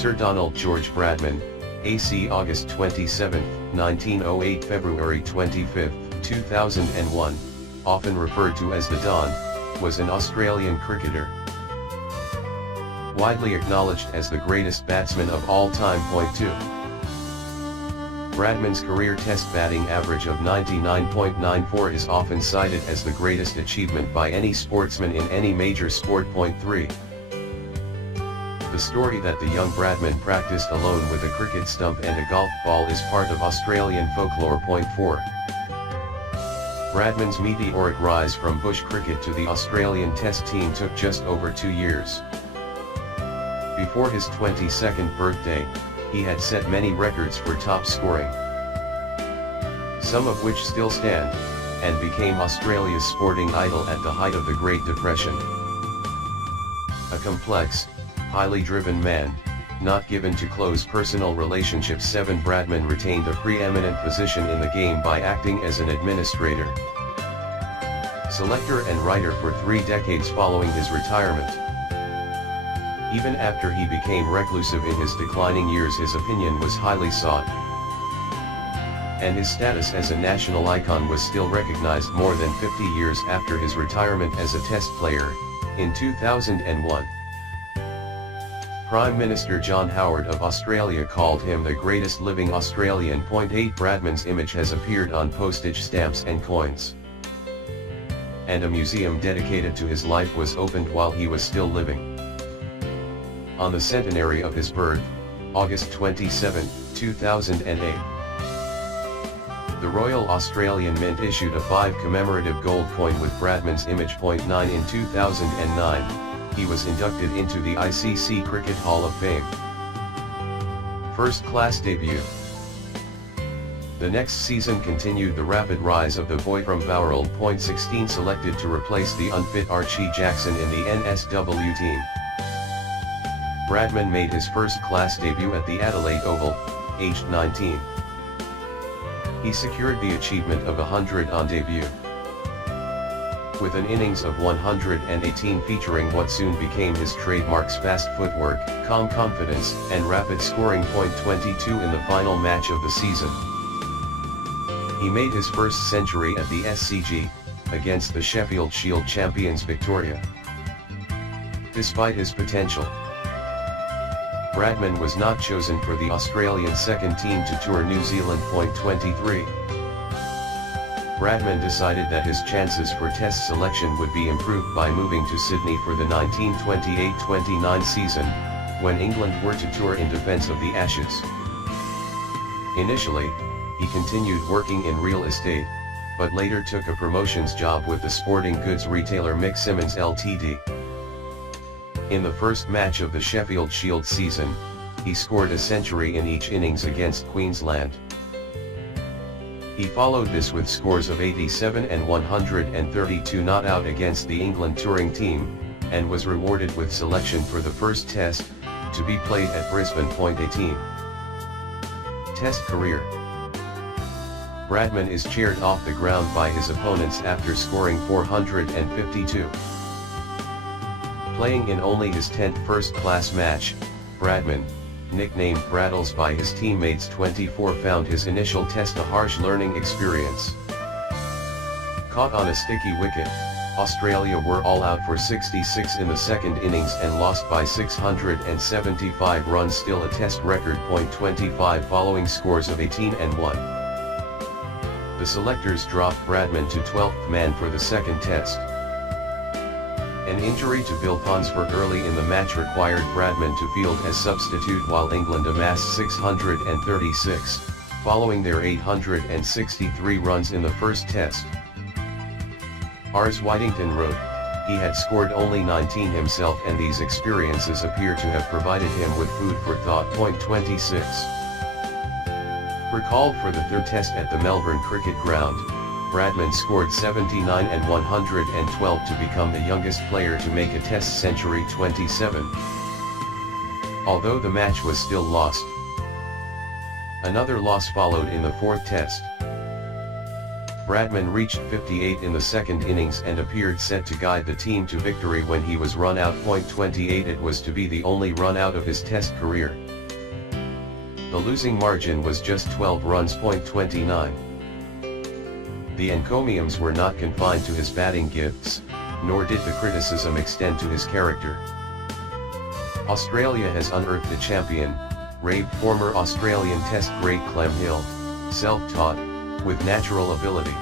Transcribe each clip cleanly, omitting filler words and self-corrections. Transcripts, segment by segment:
Sir Donald George Bradman, AC August 27, 1908 February 25, 2001, often referred to as the Don, was an Australian cricketer. Widely acknowledged as the greatest batsman of all time. 2. Bradman's career Test batting average of 99.94 is often cited as the greatest achievement by any sportsman in any major sport. 3. The story that the young Bradman practiced alone with a cricket stump and a golf ball is part of Australian folklore. 4. Bradman's meteoric rise from bush cricket to the Australian Test team took just over 2 years. Before his 22nd birthday, he had set many records for top scoring, some of which still stand, and became Australia's sporting idol at the height of the Great Depression. A complex, highly driven man, not given to close personal relationships. 7. Bradman retained a preeminent position in the game by acting as an administrator, selector and writer for 3 decades following his retirement. Even after he became reclusive in his declining years, his opinion was highly sought, and his status as a national icon was still recognized more than 50 years after his retirement as a Test player, in 2001. Prime Minister John Howard of Australia called him the greatest living Australian. 8. Bradman's image has appeared on postage stamps and coins, and a museum dedicated to his life was opened while he was still living. On the centenary of his birth, August 27, 2008, the Royal Australian Mint issued a 5 commemorative gold coin with Bradman's image. 9. In 2009, he was inducted into the ICC Cricket Hall of Fame. First class debut. The next season continued the rapid rise of the boy from Bowral. 16. Selected to replace the unfit Archie Jackson in the NSW team, Bradman made his first-class debut at the Adelaide Oval, aged 19. He secured the achievement of 100 on debut, with an innings of 118 featuring what soon became his trademarks: fast footwork, calm confidence, and rapid scoring. 22. In the final match of the season, he made his first century at the SCG, against the Sheffield Shield champions Victoria. Despite his potential, Bradman was not chosen for the Australian second team to tour New Zealand. 23. Bradman decided that his chances for Test selection would be improved by moving to Sydney for the 1928-29 season, when England were to tour in defence of the Ashes. Initially, he continued working in real estate, but later took a promotions job with the sporting goods retailer Mick Simmons Ltd. In the first match of the Sheffield Shield season, he scored a century in each innings against Queensland. He followed this with scores of 87 and 132 not out against the England touring team, and was rewarded with selection for the first Test, to be played at Brisbane. 18. Test career. Bradman is cheered off the ground by his opponents after scoring 452. Playing in only his 10th first-class match, Bradman, nicknamed Braddles by his teammates 24, found his initial Test a harsh learning experience. Caught on a sticky wicket, Australia were all out for 66 in the second innings and lost by 675 runs, still a Test record. 25 Following scores of 18 and 1. The selectors dropped Bradman to 12th man for the second Test. An injury to Bill Ponsford early in the match required Bradman to field as substitute while England amassed 636, following their 863 runs in the first Test. Ars Whitington wrote, he had scored only 19 himself, and these experiences appear to have provided him with food for thought. 26. Recalled for the third Test at the Melbourne Cricket Ground, Bradman scored 79 and 112 to become the youngest player to make a Test century. 27. Although the match was still lost, another loss followed in the fourth Test. Bradman reached 58 in the second innings and appeared set to guide the team to victory when he was run out. 28 It was to be the only run out of his Test career. The losing margin was just 12 runs. 29 The encomiums were not confined to his batting gifts, nor did the criticism extend to his character. Australia has unearthed a champion, raved former Australian Test great Clem Hill, self-taught, with natural ability.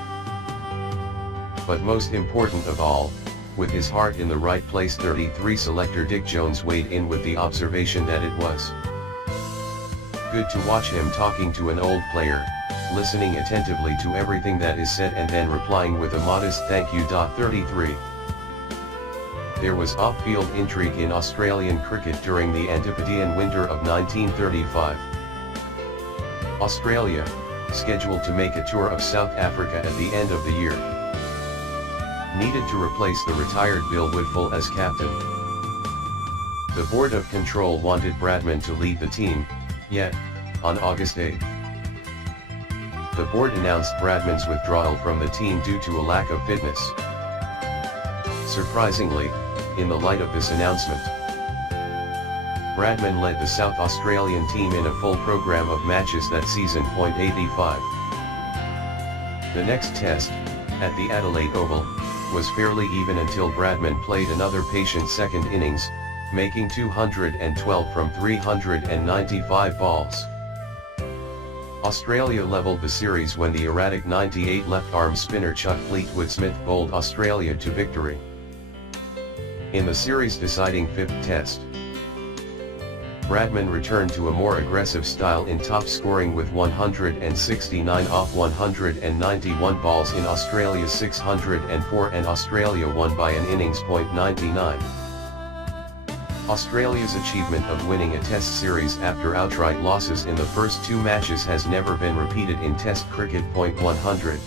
But most important of all, with his heart in the right place. 33 Selector Dick Jones weighed in with the observation that it was good to watch him talking to an old player, listening attentively to everything that is said and then replying with a modest thank you. 33 There was off-field intrigue in Australian cricket during the Antipodean winter of 1935. Australia, scheduled to make a tour of South Africa at the end of the year, needed to replace the retired Bill Woodfull as captain. The Board of Control wanted Bradman to lead the team, yet, on August 8, the board announced Bradman's withdrawal from the team due to a lack of fitness. Surprisingly, in the light of this announcement, Bradman led the South Australian team in a full program of matches that season. 85 The next Test, at the Adelaide Oval, was fairly even until Bradman played another patient second innings, making 212 from 395 balls. Australia levelled the series when the erratic 98 left-arm spinner Chuck Fleetwood Smith bowled Australia to victory. In the series-deciding fifth Test, Bradman returned to a more aggressive style in top scoring with 169 off 191 balls in Australia's 604 and Australia won by an innings. 99 Australia's achievement of winning a Test series after outright losses in the first two matches has never been repeated in Test cricket. 100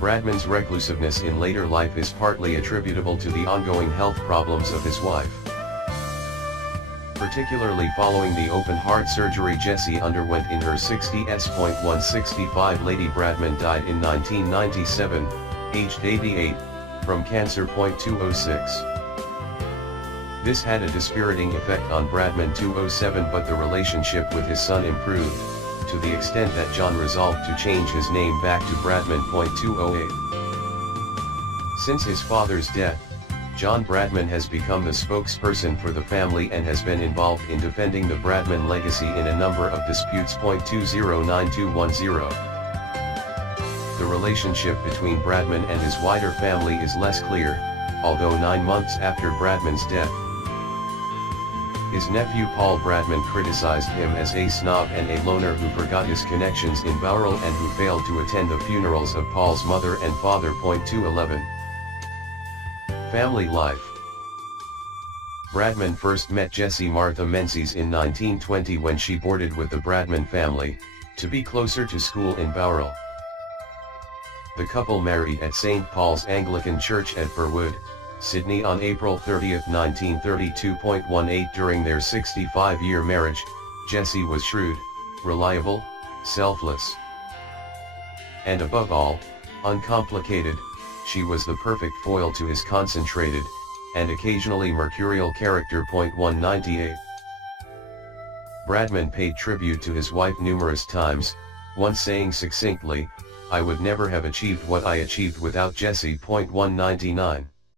Bradman's reclusiveness in later life is partly attributable to the ongoing health problems of his wife. Particularly following the open heart surgery Jessie underwent in her 60s. 165 Lady Bradman died in 1997, aged 88, from cancer. 206 This had a dispiriting effect on Bradman. 207 But the relationship with his son improved, to the extent that John resolved to change his name back to Bradman. 208 Since his father's death, John Bradman has become the spokesperson for the family and has been involved in defending the Bradman legacy in a number of disputes. 2092210 The relationship between Bradman and his wider family is less clear, although 9 months after Bradman's death, his nephew Paul Bradman criticized him as a snob and a loner who forgot his connections in Bowral and who failed to attend the funerals of Paul's mother and father. 211 Family life. Bradman first met Jessie Martha Menzies in 1920 when she boarded with the Bradman family, to be closer to school in Bowral. The couple married at St. Paul's Anglican Church at Burwood, Sydney on April 30, 1932. 18 During their 65-year marriage, Jessie was shrewd, reliable, selfless, and above all, uncomplicated. She was the perfect foil to his concentrated, and occasionally mercurial character. 198 Bradman paid tribute to his wife numerous times, once saying succinctly, "I would never have achieved what I achieved without Jessie." 199